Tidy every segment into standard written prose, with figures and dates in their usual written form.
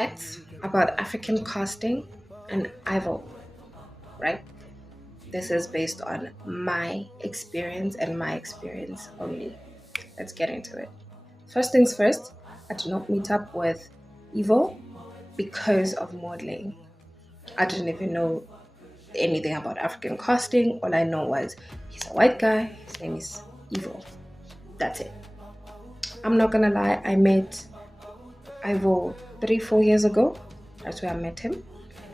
facts about African casting and Ivo, right? This is based on my experience and my experience only. Let's get into it. First things first, I did not meet up with Ivo because of modeling. I didn't even know anything about African casting. All I know was he's a white guy, his name is Ivo. That's it. I'm not gonna lie, I met Ivo 3-4 years ago. That's where I met him.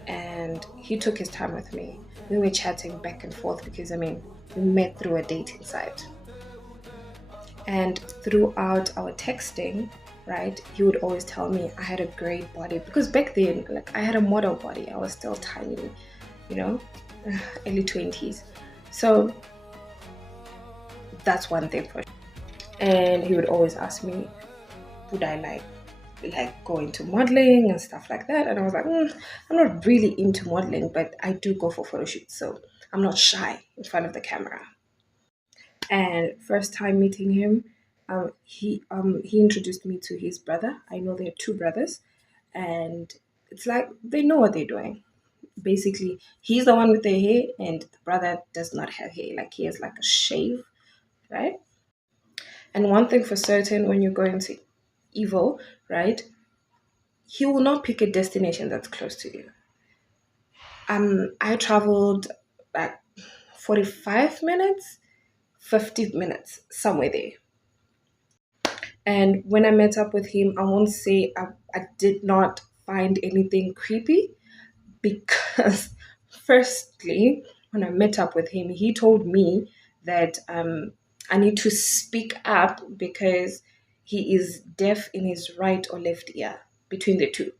And he took his time with me. We were chatting back and forth because we met through a dating site. And throughout our texting, right, he would always tell me I had a great body because back then, like, I had a model body. I was still tiny, you know, early 20s. So that's one thing for sure. And he would always ask me, would I like go into modeling and stuff like that? And I was like, I'm not really into modeling, but I do go for photo shoots, so I'm not shy in front of the camera. And first time meeting him, he introduced me to his brother. I know they're two brothers, and it's like they know what they're doing. Basically, he's the one with the hair, and the brother does not have hair. Like, he has like a shave, right? And one thing for certain, when you're going to Evo, right, he will not pick a destination that's close to you. I traveled like 45 minutes, 50 minutes, somewhere there. And when I met up with him, I won't say I did not find anything creepy because, firstly, when I met up with him, he told me that I need to speak up because he is deaf in his right or left ear, between the two.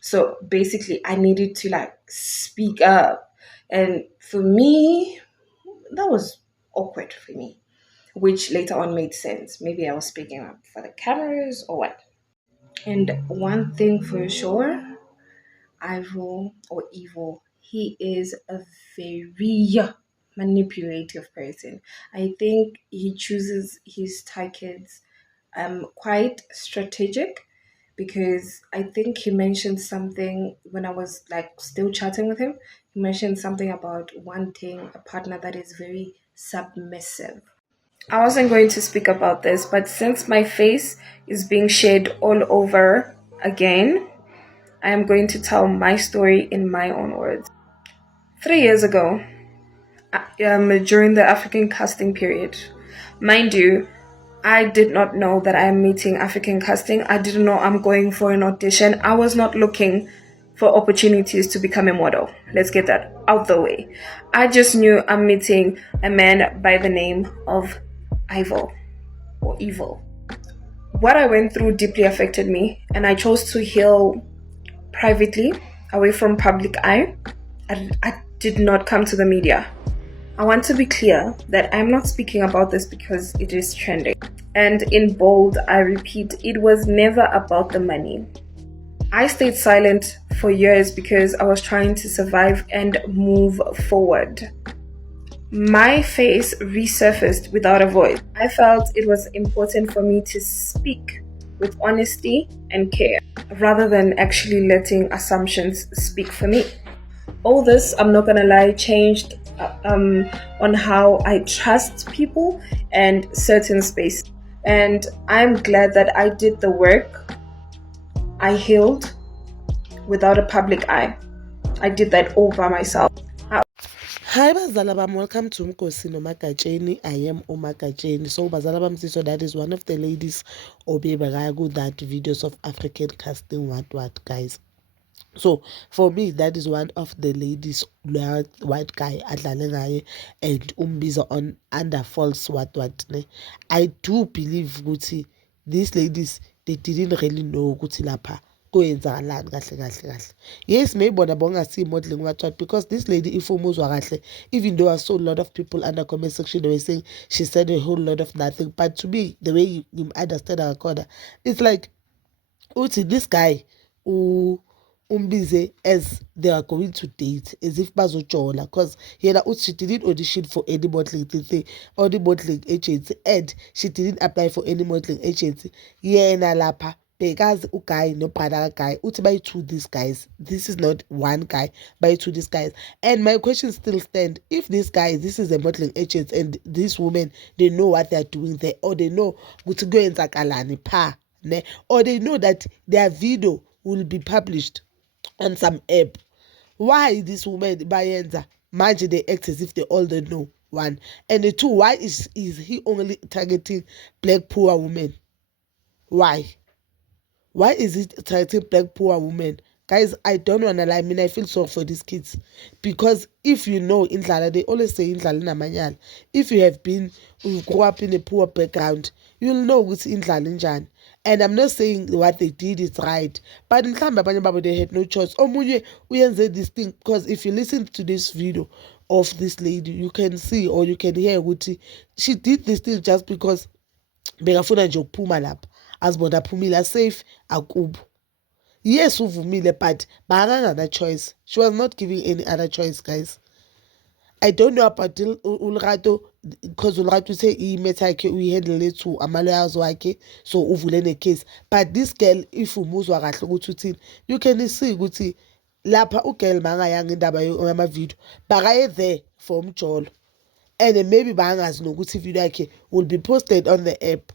So basically, I needed to like speak up. And for me, that was awkward for me, which later on made sense. Maybe I was speaking up for the cameras or what. And one thing for sure, Ivo or Evil, he is a very manipulative person. I think he chooses his targets quite strategic because I think he mentioned something when I was like still chatting with him. He mentioned something about wanting a partner that is very submissive. I wasn't going to speak about this, but since my face is being shared all over again, I am going to tell my story in my own words. 3 years ago, during the African casting period, mind you, I did not know that I am meeting African casting. I didn't know I'm going for an audition. I was not looking for opportunities to become a model. Let's get that out the way. I just knew I'm meeting a man by the name of Ivo or Evil. What I went through deeply affected me, and I chose to heal privately, away from public eye. I did not come to the media. I want to be clear that I'm not speaking about this because it is trending. And in bold, I repeat, it was never about the money. I stayed silent for years because I was trying to survive and move forward. My face resurfaced without a voice. I felt it was important for me to speak with honesty and care rather than actually letting assumptions speak for me. All this, I'm not gonna lie, changed on how I trust people and certain space. And I'm glad that I did the work. I healed without a public eye. I did that all by myself. Hi bazala bam, welcome to Mkosi Nomagatsheni. I am Umagatsheni. So bazala bam, so that is one of the ladies obebagagu that videos of African casting what guys. So for me, that is one of the ladies, white guy adlale ngaye and umbiza on under false what ne. I do believe ukuthi these ladies, they didn't really know ukuthi lapha kwenzakalani kahle kahle kahle. Yes, maybe see modeling what because this lady if umuzwa kahle, even though I saw a lot of people under comment section they were saying she said a whole lot of nothing, but to me the way you understand her corner, it's like uthi this guy who umbize as they are going to date as if bazojola because yena uthi she didn't audition for any modeling thing or the modeling agency and she didn't apply for any modeling agency. Yena lapha because guy no brother guy uthi by two these guys. This is not one guy, by two these guys. And my question still stand: if this guy, this is a modeling agent, and these women, they know what they are doing there, or they know ukuthi kuyenzakalani pha, ne, or they know that their video will be published on some app, why these women bayenza manje they act as if they all don't know? One, and the two, why is he only targeting black poor women? Why is it targeting black poor women? Guys, I don't wanna lie. I mean, I feel sorry for these kids, because if you know indlala, they always say indlala namanyala. If you have been, you grew up in a poor background, you'll know what's indlala injani. And I'm not saying what they did is right, but in some abanye they had no choice. Omunye uyenze this thing, because if you listen to this video of this lady, you can see or you can hear ukuthi she did this thing just because bekafuna nje ukuphuma lapha azibona aphumile safe akubo. Yes, uvumile, but banganana choice. She was not giving any other choice, guys. I don't know about uLerato, because uLerato say imetha yakhe uyihandle to ama-lawyers wakhe, so uvule ne-case. But this girl, if umuzwa kahle ukuthi uthini, you can see ukuthi lapha ugirl bangayanga indaba yama-video, bakaye there for umjolo, and then maybe bangazi nokuthi ivideo yakhe will be posted on the app.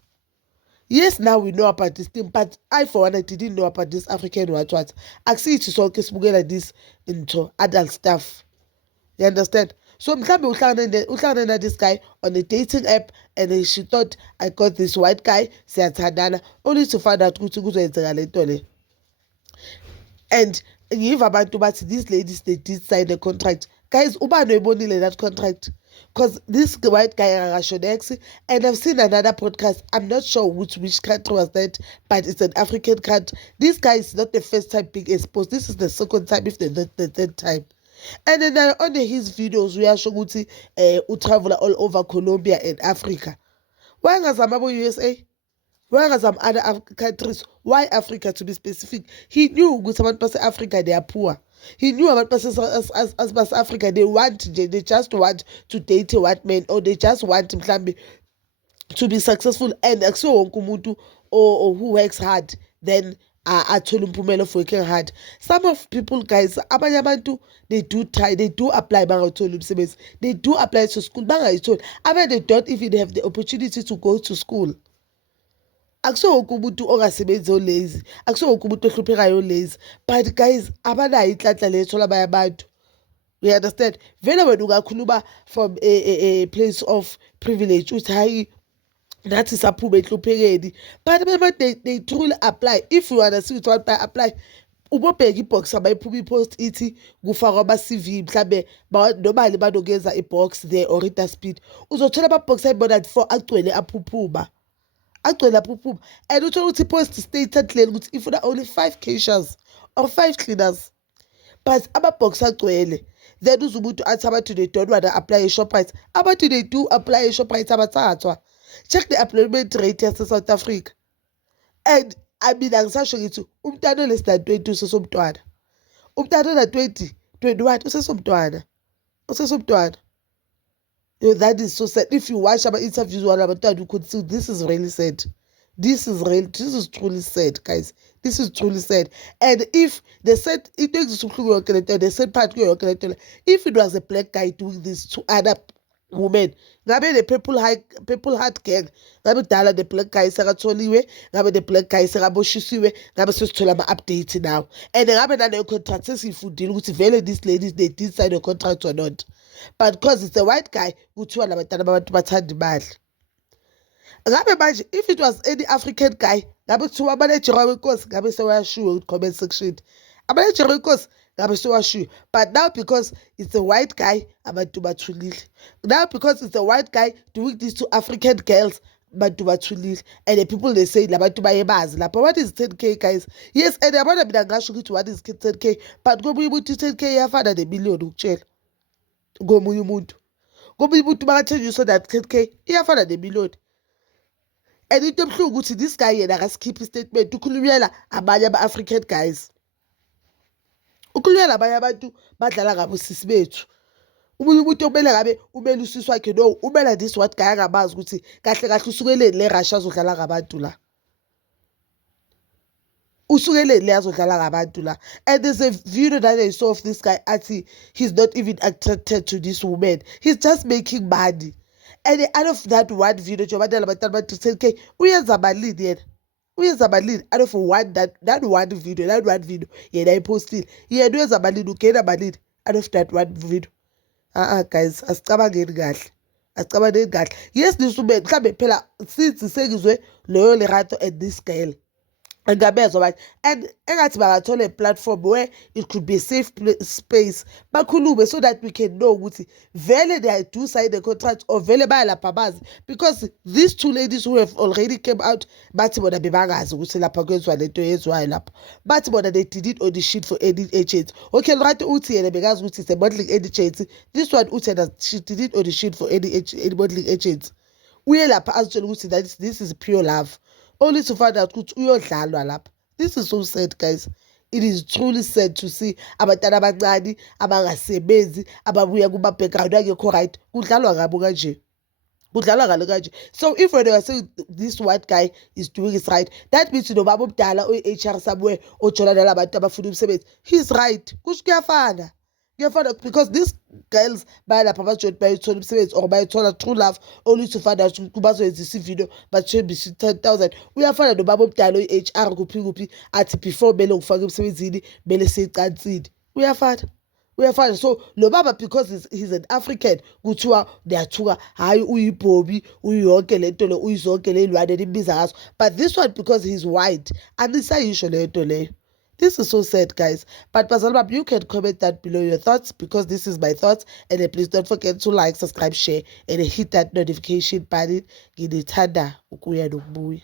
Yes, now we know about this thing, but I for one I didn't know about this African what. Akusithi sonke sibukela this into adult stuff. You understand? So mhlambe uhlangane na this guy on a dating app, and then she thought, I got this white guy, siyathandana, only to find out ukuthi kuzoyenzeka lento le. And give abantu bathi these ladies, they did sign a contract. Guys, ubani oyibonile that contract? Because this white guy akasho, and I've seen another podcast. I'm not sure which country was that, but it's an African country. This guy is not the first time being exposed. This is the second time, if not the third time. And then on his videos, we are showing ukuthi travel all over Colombia and Africa. Why ngazama USA? Why are some other countries? Why Africa, to be specific? He knew ukuthi abantu base-Africa, they are poor. He knew about as Africa, they just want to date a white man, or they just want mhlambe to be successful, and akusiwo wonke umuntu or who works hard then athola umphumela of working hard. Some of people, guys, abanye abantu, they do try, they do apply bangayitholi umsebenzi, they do apply to school bangayitholi, abanye they don't even have the opportunity to go to school. Akusiwo wonke umuntu ongasebenzi olazy, akusiwo wonke umuntu ohluphekayo olazy, but guys, abanayo inhlanhla letho labanye abantu. We understand? Vele wena ungakhuluma from a place of privilege uthi hayi nathi saphume enhluphekeni, but they truly apply. If you wanna see what I apply, ubobheka ibox abayiphuma ipost ithi kufakwa ama-CV mhlambe nobani banokwenza ibox there or i-dustbin, uzothola ama-box ayibona 4 agcwele aphuphuma. And uthola ukuthi ipost stated clearly ukuthi ifuna only 5 cashiers or 5 cleaners, but ama-box agcwele. Then uzumuntu athi abantu they don't want to apply eShoprite, abantu they do apply eShoprite abathathwa. Check the employment rate yase-South Africa. And I mean, angisasho ngithi umntwana less than 20 usesomntwana, umntwana ona-20, 21 usesomntwana. That is so sad. If you watch our interviews with our you could see this is really sad. This is truly sad, guys. This is truly sad. And if they said it takes the sad part, if it was a black guy doing this to other women, ngabe the people heart gang, ngabe dala the black guy sakatholiwe, ngabe the black guy sakaboshisiwe, ngabe sesithola ama-updates now. And ngabe nale contract sesifundile ukuthi vele these ladies, they did sign a contract or not. But because it's a white guy, kuthiwa labantwana babantu bathanda imali. Ngabe manje, if it was any African guy, ngabe kuthiwa amanejera wenkosi, ngabe sewashiwe ku-comment section. Amanejera wenkosi, ngabe sewashiwe. But now because it's a white guy, abantu bathulile. Now because it's a white guy doing this to African girls, abantu bathulile. And the people, they say labantu bayebazi lapha. What is 10K, guys? Yes, and yabona mina ngasho ukuthi what is 10K, but komunye umuntu 10K iyafana ne-million ukutshela. Ngomunye umuntu bakathenjiswa that 10K iyafana ne-million. And into ebuhlungu ukuthi this guy yena akasikhiphi istatement, ukhulumela abanye ama-African guys, ukhulumela abanye abantu badlala ngabo sisi bethu. Umunye umuntu okumele ngabe umele usisi wakhe, no, umela this what guy angabazi ukuthi kahle kahle usukeleni le Russia azodlala ngabantu la. usukele liyazodlala ngabantu la. And there's a video that I saw of this guy athi he's not even attracted to this woman, he's just making money. And out of that one video nje abantwana batala bathi 10K uyenza malini yena, uyenza malini out of that one video yena ayipostile, yena uyenza malini, ugena malini out of that one video. Guys, asicabangeni kahle, asicabangeni kahle. Yes, this woman mhlambe phela since sengizwe loyo lerato and this girl angabezwa abantu, and engathi bangathola a-platform where it could be a safe space bakhulume, so that we can know ukuthi vele they do sign a contract or vele bayalapha bazi, because these two ladies who have already came out bathi bona bebangazi ukuthi lapha kwenziwa lento yenziwayo lapha, bathi bona they did it on the shit for any agent. Okay, right, uthi yena bekazi ukuthi it's a modeling agent, this one uthi yena she did it on the shit for any modeling agent. Uye lapha azitshela ukuthi that this is pure love, only to find out ukuthi uyodlalwa lapha. This is so sad, guys. It is truly sad to see abantwana abancane abangasebenzi ababuya kuma-background angekho right kudlalwa ngabo kanje, kudlalwa ngalo kanje. So if when they are saying this white guy is doing is right, that means nobaba omdala oyi-HR somewhere ojona nala bantu abafuna umsebenzi, he's right. Kusho kuyafana, kuyafana, because these girls bayalapha bajoni bayithola umsebenzi or bayithola true love only to find out bazoyenzisa ividiyo bathembisa 10,000. Uyafana nobaba omdala oyi-HR kuphi athi before mele ngifake emsebenzini mele seyicansini. Uyafana. So lo baba, because he's an African, kuthiwa ndiyathuka hayi uyibhobi uyonke lento le uyizonke ley'lwane nimbiza ngazo, but this one because he's white anisayisho lento leyo. This is so sad, guys. But Bazalbab, you can comment that below your thoughts, because this is my thoughts. And then please don't forget to like, subscribe, share, and hit that notification button. Ngithanda ukuya nokubuya.